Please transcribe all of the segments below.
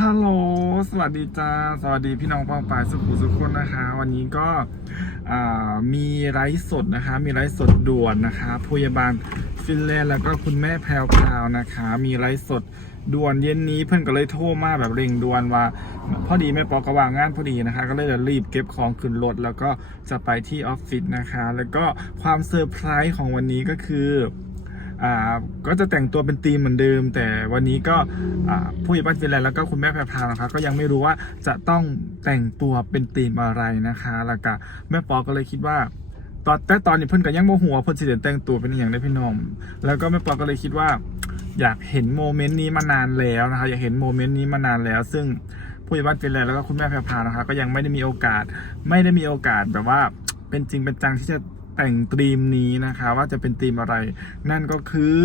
ฮัลโหล สวัสดีจ้า สวัสดีพี่น้องปองปายสุขุสุขคนนะคะ วันนี้ก็มีไลฟ์สดนะคะ มีไลฟ์สดด่วนนะคะพยาบาลฟินแลนด์แล้วก็คุณแม่แพรวพราวนะคะ มีไลฟ์สดด่วนเย็นนี้เพื่อนก็เลยโทรมาแบบเร่งด่วนว่าพอดีแม่ปอกระวางงานพอดีนะคะ ก็เลยรีบเก็บของขึ้นรถแล้วก็จะไปที่ออฟฟิศนะคะ แล้วก็ความเซอร์ไพรส์ของวันนี้ก็คือ ก็จะแต่งตัวเป็นธีมเหมือนเดิม แต่วันนี้ก็ผู้ใหญ่บ้านฟินแลนด์แล้วก็คุณแม่แพรพาวนะคะก็ยังไม่รู้ว่าจะต้องแต่งตัวเป็นธีมอะไรนะคะ แล้วก็แม่ปอก็เลยคิดว่าตอนแต่ตอนนี้เพิ่นก็ยังโมโหว่าเพิ่นสิเดแต่งตัวเป็นอย่างได้พี่น้องแล้วก็แม่ปอก็เลยคิดว่า อยากเห็นโมเมนต์นี้มานานแล้วนะคะ อยากเห็นโมเมนต์นี้มานานแล้ว ซึ่งผู้ใหญ่บ้านฟินแลนด์แล้วก็คุณแม่แพรพาวนะคะ ก็ยังไม่ได้มีโอกาส ไม่ได้มีโอกาสแบบว่าเป็นจริงเป็นจังที่จะ แต่งธีมนี้นะคะว่าจะเป็นธีมอะไร นั่นก็คือ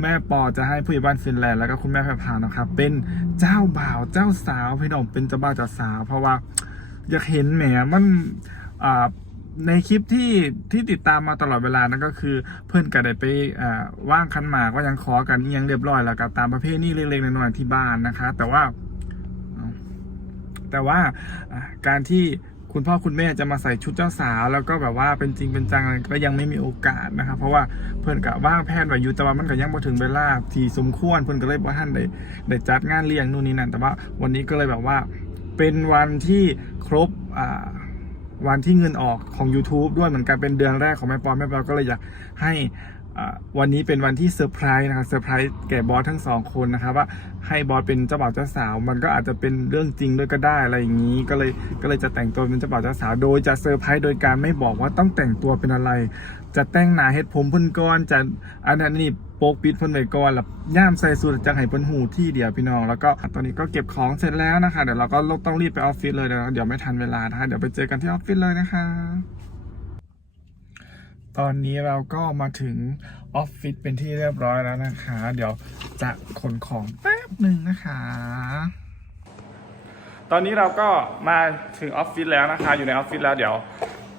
แม่ปอจะให้ผู้ใหญ่บ้านฟินแลนด์แล้วก็คุณแม่แพรพานะครับเป็นเจ้าบ่าวเจ้าสาวพี่น้องเป็นเจ้าบ่าวเจ้าสาว เพราะว่าอยากเห็นแหมมันอ่าในคลิปที่ที่ติดตามมาตลอดเวลานั่นก็คือเพื่อนก็ได้ไปว่างคันหมากว่ายังขอกันอิหยังเรียบร้อยแล้วกับตามประเภทนี้เล็กๆน้อยๆที่บ้านนะคะ แต่ว่า แต่ว่าการที่ คุณพ่อคุณแม่จะมาใส่ชุดเจ้าสาว แล้วก็แบบว่าเป็นจริงเป็นจังอะไรก็ยังไม่มีโอกาสนะครับ เพราะว่าเพื่อนกะว่างแพทย์ไว้อยู่แต่ว่ามันก็ยังมาถึงเวลาที่สมควรเพื่อนก็เลยว่าท่านได้ได้จัดงานเลี้ยงนู่นนี่นั่นแต่ว่าวันนี้ก็เลยแบบว่าเป็นวันที่ครบอ่าวันที่เงินออกของ YouTube ด้วยเหมือนกันเป็นเดือนแรกของแม่ปอแม่ปอก็เลยอยากให้ วันนี้เป็นวันที่เซอร์ไพรส์นะครับเซอร์ไพรส์แก่บอสทั้งสองคนนะครับว่าให้บอสเป็นเจ้าบ่าวเจ้าสาว มันก็อาจจะเป็นเรื่องจริงด้วยก็ได้อะไรอย่างนี้ ก็เลยก็เลยจะแต่งตัวเป็นเจ้าบ่าวเจ้าสาว โดยจะเซอร์ไพรส์โดยการไม่บอกว่าต้องแต่งตัวเป็นอะไร จะแต่งหนาเฮ็ดผมพ่นก้อนจะอันนั้นนี่โปกปิดพ่นไว้ก่อนแล้วย่ามใส่สูทจะให้พ่นหูที่เดียวพี่น้อง แล้วก็ตอนนี้ก็เก็บของเสร็จแล้วนะคะเดี๋ยวเราก็ต้องรีบไปออฟฟิศเลยเดี๋ยวเดี๋ยวไม่ทันเวลานะคะเดี๋ยวไปเจอกันที่ออฟฟิศเลยนะคะ ตอนนี้เราก็มาถึงออฟฟิศเป็นที่เรียบร้อยแล้วนะคะ เดี๋ยวจะขนของแป๊บหนึ่งนะคะ ตอนนี้เราก็มาถึงออฟฟิศแล้วนะคะ อยู่ในออฟฟิศแล้วเดี๋ยว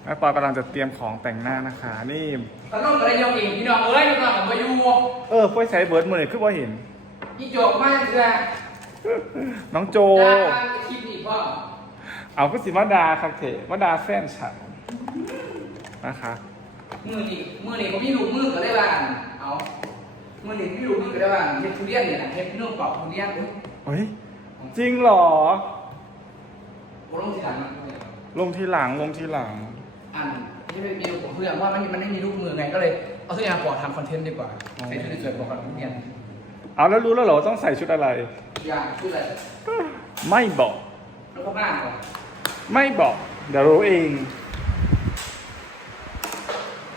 แม่ปอกำลังจะเตรียมของแต่งหน้านะคะ นี่ตอนนู้นก็เลยยกเองพี่น้องเอ้ยพี่น้องกับมาอยู่เออพ่อยใช้เบิร์ดมือคือว่าเห็นพี่โจกมากเลยน้องโจจ้าคลิปนี้พ่อเอาก็สิมาดาคักเถมาดาแฟนฉันนะคะ มือนี่มือนี่ก็พี่ลูกมือก็ได้บ้างเอามือนี่พี่ลูกมือก็ได้บ้างเฮ็ดทุเรียนเนี่ยนะเฮ็ดพี่น้องปอกทุเรียนอุ้ยเฮ้ยจริงเหรอโอ้ลงทีหลังนะลงทีหลังลงทีหลัง อันที่เป็นเมนูของเพื่อนว่ามันมันไม่มีลูกมือไงก็เลยเอาทุกอย่างปอกทำคอนเทนต์ดีกว่าใส่ชุดสวยๆปอกทุเรียนเอาแล้วรู้แล้วเหรอว่าต้องใส่ชุดอะไร อย่างชุดอะไรไม่บอกแล้วก็บ้านก่อนไม่บอกเดี๋ยวรู้เอง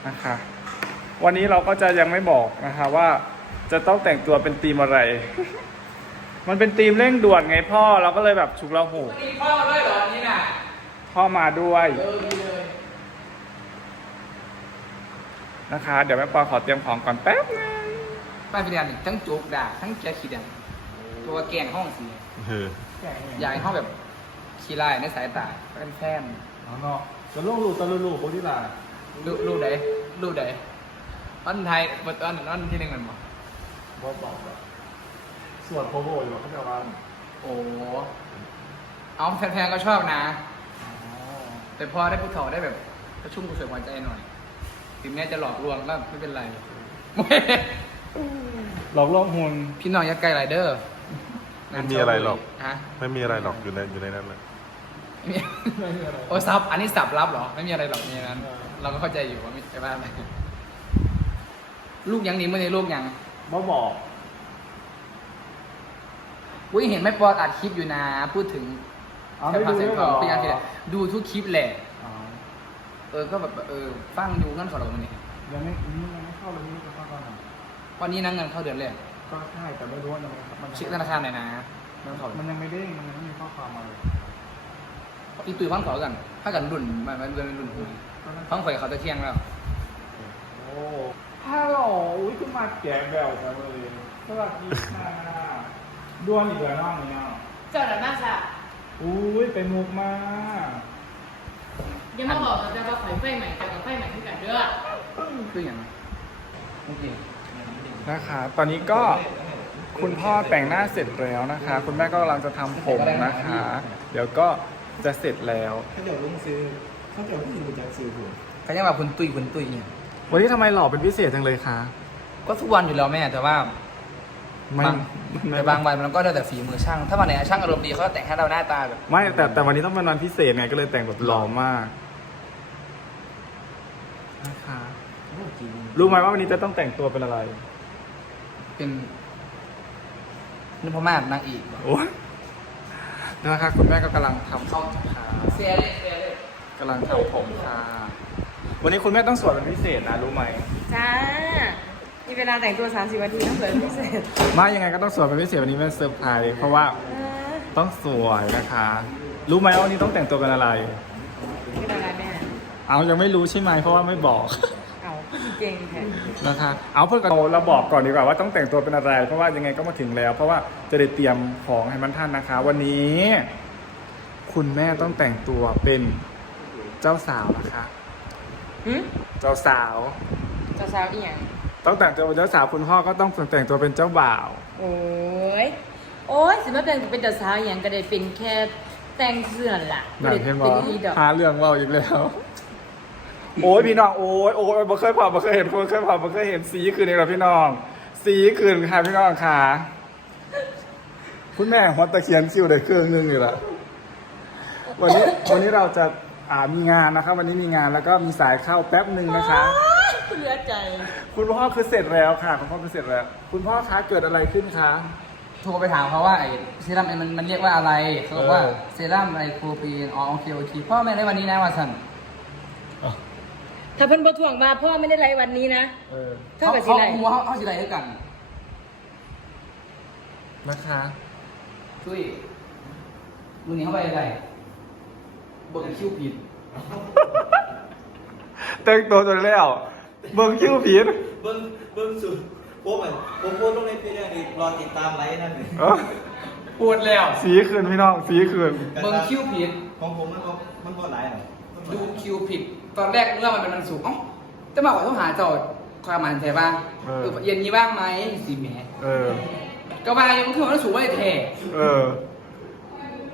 นะคะ วันนี้เราก็จะยังไม่บอกนะคะว่าจะต้องแต่งตัวเป็นธีมอะไร มันเป็นธีมเร่งด่วนไงพ่อเราก็เลยแบบฉุกละหูมีพ่อด้วยเหรออันนี่น่ะพ่อมาด้วยเออดีเลยนะคะ เดี๋ยวแม่ปอขอเตรียมของก่อนแป๊บนึงบ้านพี่เดียนทั้งโจกด่าทั้งแกขี้ดันตัวแกงห้องสีอยากให้เขาแบบขี้ไล่ในสายตาเป็นแฟน เอาเนาะจะลูกลูกตะลูลูกโบที่ลา รูรูใดรูใดอันไทยบทอันอันที่หนึ่งมันบอกบอกบอกแบบส่วนโคโบอยู่เขาจะว่าโอ้เอาแฟนๆก็ชอบนะ แต่พอได้ผู้ถอได้แบบกระชุ่มกระชวยหัวใจหน่อย ถึงแม้จะหลอกลวงก็ไม่เป็นไร หลอกลวงหุ่นพี่น้องอยักไกลไรเดอร์ไม่มีอะไรหรอก ฮะ ไม่มีอะไรหรอกอยู่ในอยู่ในนั้นเลยไม่มีโอ้ซับอันนี้สับลับเหรอ ไม่มีอะไรหรอกในนั้น เราก็เข้าใจอยู่ว่าไม่ใช่ว่าอะไรลูกยังนี้ไม่ได้ลูกยังมาบอกอุ้ยเห็นแม่ปอดอัดคลิปอยู่นะ พูดถึงเอาได้ดูแค่ด้วยพาเหรอเซ็นต์ของพี่ยังพี่ดูทุกคลิปแหละ อ๋อเออก็แบบเออฟังดูงั้นขอเราวันนี้ยังไม่นี่ยังไม่เข้าเลยนี่จะเข้าตอนไหนวันนี้นั่งเงินเข้าเดือนแรกก็ใช่แต่ไม่รู้ว่ายังไงมันเช็คธนาคารหน่อยนะนั่งขอมันยังไม่เด้งมันยังไม่มีข้อความมาเลยอีตุยฟังขอกัน ถ้ากันรุ่นมันมันเดือนรุ่นอื่ นฟังข่อยเขาจะเที่ยงแล้ว โอ้ฮัลโหลอุ้ยคุณมาแก่แบวกันเลยสวัสดีค่ะด้วนอีกแล้วน้องเนี่ยเจ้าหน้ามาค่ะอุ้ยเป็นมุกมากยังมาบอกเราจะมาไฟไฟใหม่แต่กับไฟใหม่ที่กันเด้อคืออย่างโอเคนะคะ ตอนนี้ก็คุณพ่อแต่งหน้าเสร็จแล้วนะคะ คุณแม่ก็กำลังจะทำผมนะคะ เดี๋ยวก็จะเสร็จแล้วเขาเดี๋ยวลงซื้อ เขาเดี๋ยวผู้หญิงจะซื้อผมเขาจะมาคุณตุยคุณตุยเนี่ยวันนี้ทำไมหล่อเป็นพิเศษจังเลยคะก็ทุกวันอยู่แล้วแม่แต่ว่าไม่บางแต่บางวันมันก็แล้วแต่ฝีมือช่าง ถ้าวันไหนช่างอารมณ์ดีเขาก็แต่งให้เราหน้าตาแบบไม่แต่แต่วันนี้ต้องเป็นวันพิเศษไงก็เลยแต่งแบบหล่อมากนะคะโอ้จริงรู้ไหมว่าวันนี้จะต้องแต่งตัวเป็นอะไร เป็นนุพมาศนางเอกโอ้ยนะคะคุณแม่ก็กำลังทำเข้าขาเสียเลยเสียเลย กำลังทำผมค่ะ วันนี้คุณแม่ต้องสวยเป็นพิเศษนะรู้ไหมจ้า มีเวลาแต่งตัว 30นาทีต้องเสริมพิเศษมายังไงก็ต้องสวยเป็นพิเศษวันนี้แม่เซอร์ไพรส์เพราะว่าเออต้องสวยนะคะ รู้ไหมว่าวันนี้ต้องแต่งตัวเป็นอะไร เป็นอะไรแม่เอายังไม่รู้ใช่ไหมเพราะว่าไม่บอก เอาเก่งแท้นะคะ เอาเพื่อนกันเราบอกก่อนดีกว่าว่าต้องแต่งตัวเป็นอะไร เพราะว่ายังไงก็มาถึงแล้ว เพราะว่าจะได้เตรียมของให้มันท่านนะคะ วันนี้ คุณแม่ต้องแต่งตัวเป็น เจ้าสาวนะคะหึเจ้าสาว เจ้าสาวอีหยังต้องแต่งตัวเป็นเจ้าสาวคุณพ่อก็ต้องแต่งตัวเป็นเจ้าบ่าว โอ้ย โอ้ยสิมาแต่งเป็นเจ้าสาวอหย่างก็ได้เป็นแค่แต่งเสื้อล่ะนั่นเห็นบเป็อนอีดอกหาเรื่องเราอีกแล้ว โอ้ยพี่น้องโอ้ยโอ้ยบ่เคยผ่านบ่เคยเห็นบ่เคยผ่านบ่เคยเห็นสีคืนนี้หรอพี่น้อง สีคืนค่ะพี่น้องค่ะคุณแม่หัวตะเคียนซิวได้เครื่องนึงอยู่ละวันนี้วันนี้เราจะ อ่ามีงานนะครับ วันนี้มีงานแล้วก็มีสายเข้าแป๊บหนึ่งนะคะ เหลือใจ คุณพ่อคือเสร็จแล้วค่ะคุณพ่อคือเสร็จแล้ว คุณพ่อคะเกิดอะไรขึ้นคะ โทรไปถามเขาว่าไอ้เซรั่มมันมันเรียกว่าอะไรเขาบอกว่าเออ เซรั่มไอโคปีนอ๋อโอเคโอเคพ่อแม่ได้วันนี้นะว่าสันถ้าเพิ่นบ่ถ่วงมาพ่อไม่ได้ไลฟ์วันนี้นะเออเท่ากับสิเขาไรเขาเขาเขาสิไรด้วยกันนะคะช่วยมึงหนีเข้าไปอะไร เบิกคิวผิดแต่งตัวจนแล้ว เบิ่งคิ้วผิดเบิ้งเบิ้งสุดผมอะผมโพสต์ลงในเพจนี่รอติดตามไลค์นั่นเลยเอ้าปวดแล้ว สีคืนพี่น้อง สีคืน เบิกคิวผิด ของผมมันก็มันก็หลายหรอกดูคิวผิด ตอนแรกเรื่องมันเป็นมันสูงเอ้าจะมาขอต้องหาจอดความหมันใช่ป่ะเออ เย็นนี้ว่างไหมสีแหมเออ ก็ว่ายังคือมันสูงไม่ได้แท้ เออ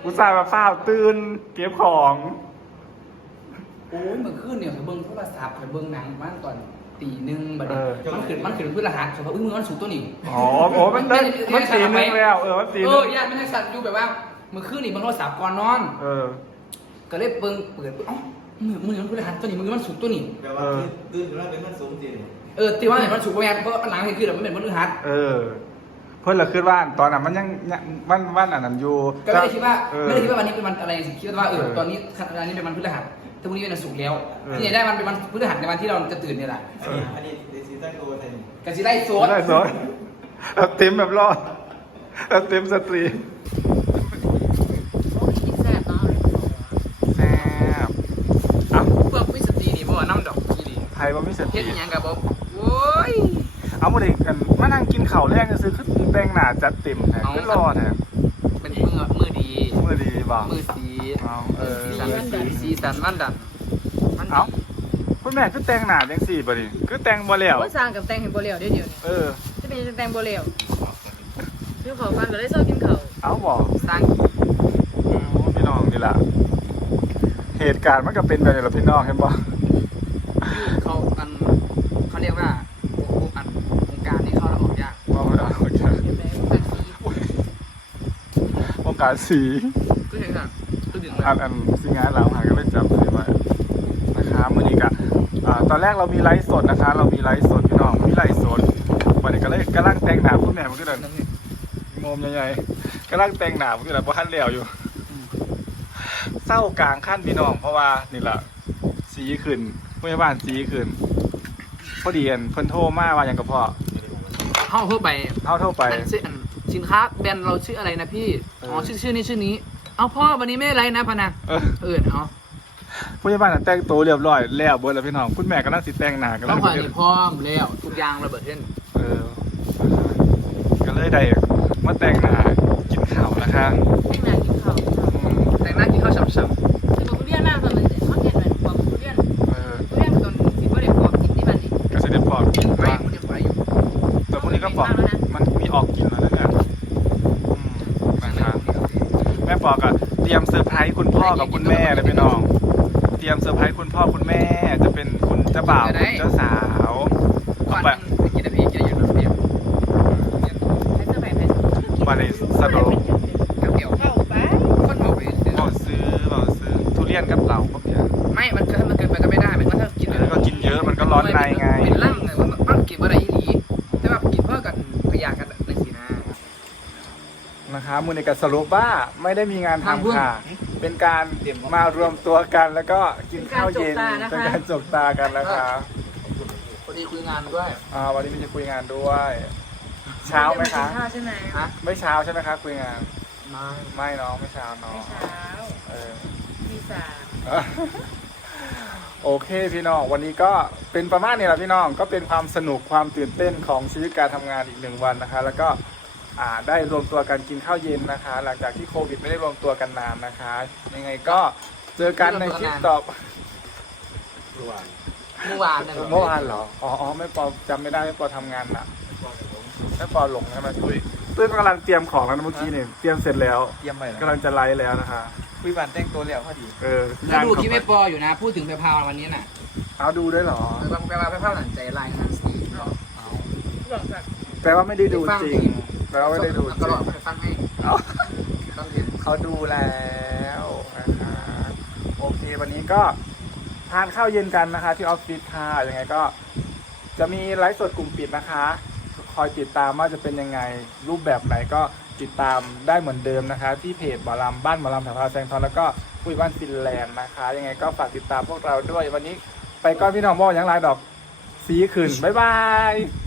อุตส่าห์มาฝ้าวตื่นเก็บของ โอ้ยเมื่อคืนเนี่ยเขาเบิ้งโทรศัพท์เขาเบิ้งหนังบ้านตอนตีหนึ่งบัดนี้เออ มันขึ้นมันขึ้นเพื่อรหัสเขาบอกอุ้ยมือมันสูงตัวนี้อ๋อโอ้มันได้มันตีนึงแล้ว เออมันตีเอนึองญาติไม่ได้สั่นอยู่แบบว่าเมื่อคืนนี่เบิ้งโทรศัพท์ก่อนนอน เออ ก็เลยเบิ้งเปิดเอ้ามือมือมันเพื่อรหัสตัวนี้มือมันสูงตัวนี้แปลว่าตื่นขึ้นมาเป็นมันสูงจริงเออตีว่าเห็นมันสูงกว่าแมนเพราะว่าหลังเห็นคือแบบมันเป็นพฤหัส เออ เพิ่นละขึ้นว่านตอนนั้นมันยังยังวันวันอันนั้นอยู่ก็ไม่ได้คิดว่าเออ ไม่ได้คิดว่าวันนี้เป็นวันอะไรคิดว่าเออเออตอนนี้ขณะนี้เป็นวันพฤหัสแต่พรุ่งนี้เป็นวันศุกร์แล้วเออ ที่ไหนได้มันเป็นวันพฤหัสในวันที่เราจะตื่นเนี่ยแหละอันนี้อันนี้เดซิตันโกไทยกสิได้โซดได้สอนเอาเต็มแบบรอดเอาเต็มสตรีมแซ่บเนาะแซ่บเอ้าเพื่อวิสตีนี่บ่ว่าน้ำดอกที่ดีไทยบ่มีสเฮ็ติดอิหยังกับบ่โอ้ย เอามาดิกันมานั่งกินข้าวแรกก็ซื้อขึ้นแต่งหน้าจัดเต็มแท้เอาขึ้นรอแท้เป็นมือมือดี มือดีบ่มือสีเอาเออสีสันสีสันมันดันมันดีเอ้าคุณแม่คือแต่งหน้าจังสี่บ่ดิคือแต่งบ่แล้วว่าสร้างกับแต่งให้บ่แล้วเดี๋ยวเดี๋ยวนี้เออจะเป็นแต่งบ่แล้วเดี๋ยวขอฟังก็ได้ชอบกินข้าวเอาบ่สร้างโอ้พี่น้องนี่ล่ะเหตุการณ์มันก็เป็นแบบนี้ล่ะพี่น้องเห็นบ่ เขาอันเขาเรียกว่าอันวงการนี้เข้าแล้วออกยาก ว่าไม่เอาโอเค เดี๋ยวแม่ตัดสี วง การสีคืออย่างนั้นคือถึงอันอันสิงานหลังหาก็เลยจำเลยว่านะคะมื้อนี้ก็อ่าตอนแรกเรามีไลฟ์สดนะคะ เรามีไลฟ์สดพี่น้องมีไลฟ์สดวันนี้ก็เลยกำลังแต่งหน้าคุณแม่มันก็เดินโมมใหญ่ๆกำลังแต่งหน้ามันก็เลยบ่ทันแล้วอยู่เศร้ากลางขั้นพี่น้อง เพราะว่านี่แหละสีขึ้นพยาบาลสีขึ้นพอดีอันเพิ่นโทรมาว่าอย่างกับพ่อเข้าเพื่อไปเฮาโทรไปอันชื่ออัน สินค้าแบรนด์เราชื่ออะไรนะพี่อ๋อเออชื่อชื่อนี้ชื่อนี้ เอาพ่อวันนี้ไม่อะไรนะพะนะเออเออเอาพยาบาลน่ะแต่งตัวเรียบร้อยแล้วเบิดแล้วพี่น้องคุณแม่กำลังสิแต่งหน้ากันต้องคอยนี่พร้อมแล้วทุกอย่างระเบิดเช่นเออก็เลยได้มาแต่งหน้ากินข้าวนะคะแต่งหน้ พรส์คุณพ่อกับคุณแม่เลยพี่น้อง เตรียมเซอร์ไพรส์คุณพ่อคุณแม่ จะเป็นคุณเจ้าบ่าวคุณเจ้าสาวก่อนไปไปกินแต่พี่กินอยู่น้ำเปรี้ยวให้สมัยนั้นมาในสะดวกน้ำเปรี้ยวเข้าไปคนบอกไปซื้อบอกซื้อบอกซื้อทุเรียนกับเหล่าพวกเนี้ยไม่ มันเกินมันเกินไปก็ไม่ได้ มันก็ถ้ากินแล้วก็กินเยอะมันก็ร้อนในไงเป็นร่างไงว่ามันกินอะไรอีหลีแต่แบบกินเพื่อกันพยากันในสีหน้านะคะมูลในการสรุปว่าไม่ได้มีงานทางพุ่ทำงค่ะ เป็นการมารวมตัวกันแล้วก็กินข้าวเย็นเป็เป็นนกาการรจจกกตาตากันนะคะพอดีคุยงานด้วยอ่าวันนี้มีจะคุยงานด้วย เช้าไหมคะข้าวใช่ไหมฮะไม่เช้าใช่ไหมคะคุยงานมาไม่น้องไม่เช้าน้องเช้าเออมีสามโอเคพี่น้องวันนี้ก็เป็นประมาณนี้แหละพี่น้องก็เป็นความสนุกความตื่นเต้นของชีวิตการทำงานอีกหนึ่งวันนะคะ แล้วก็อ่า ได้รวมตัวกันกินข้าวเย็นนะคะ หลังจากที่โควิดไม่ได้รวมตัวกันนานนะคะ ยังไงก็เจอกันในคลิปต่อเมื่อวานเนี่ยเมื่อวานเหรออ๋ออ๋อไม่ปอจำไม่ได้ไม่ปอทำงานหนักไม่ปอหลงใช่ไหมตุ้ยตุ้ยกำลังเตรียมของแล้วนะเมื่อกี้เนี่ยเตรียมเสร็จแล้วเยี่ยมไปนะกำลังจะไลฟ์แล้วนะคะคุยบานแต่งตัวแล้วพอดีเออแล้วดูย่างที่เข้าไม่ไปปออยู่นะ พูดถึงไปพาววันนี้น่ะเอาดูด้วยเหรอไปไปมาไปพาวหนังใจลายงานสีหลังจากแปลว่าไม่ได้ดูจริง แปลว่าไม่ได้ดูจริหลองกไปฟังให้เอาต้องเห็นเขาดูแล้วนะคะโอเค วันนี้ก็ทานข้าวเย็นกันนะคะ ที่ออฟฟิศค่ะยังไงก็ จะมีไลฟ์สดกลุ่มปิดนะคะ คอยติดตามว่าจะเป็นยังไง รูปแบบไหนก็ติดตามได้เหมือนเดิมนะคะ ที่เพจหมอลำบ้านหมอลำแถวพาแซงทอนแล้วก็คุยบ้านฟินแลนด์นะคะ ยังไงก็ฝากติดตามพวกเราด้วย วันนี้ไปก้อนพี่น้องบอกอย่างไรดอกสีขึ้นบ๊ายบาย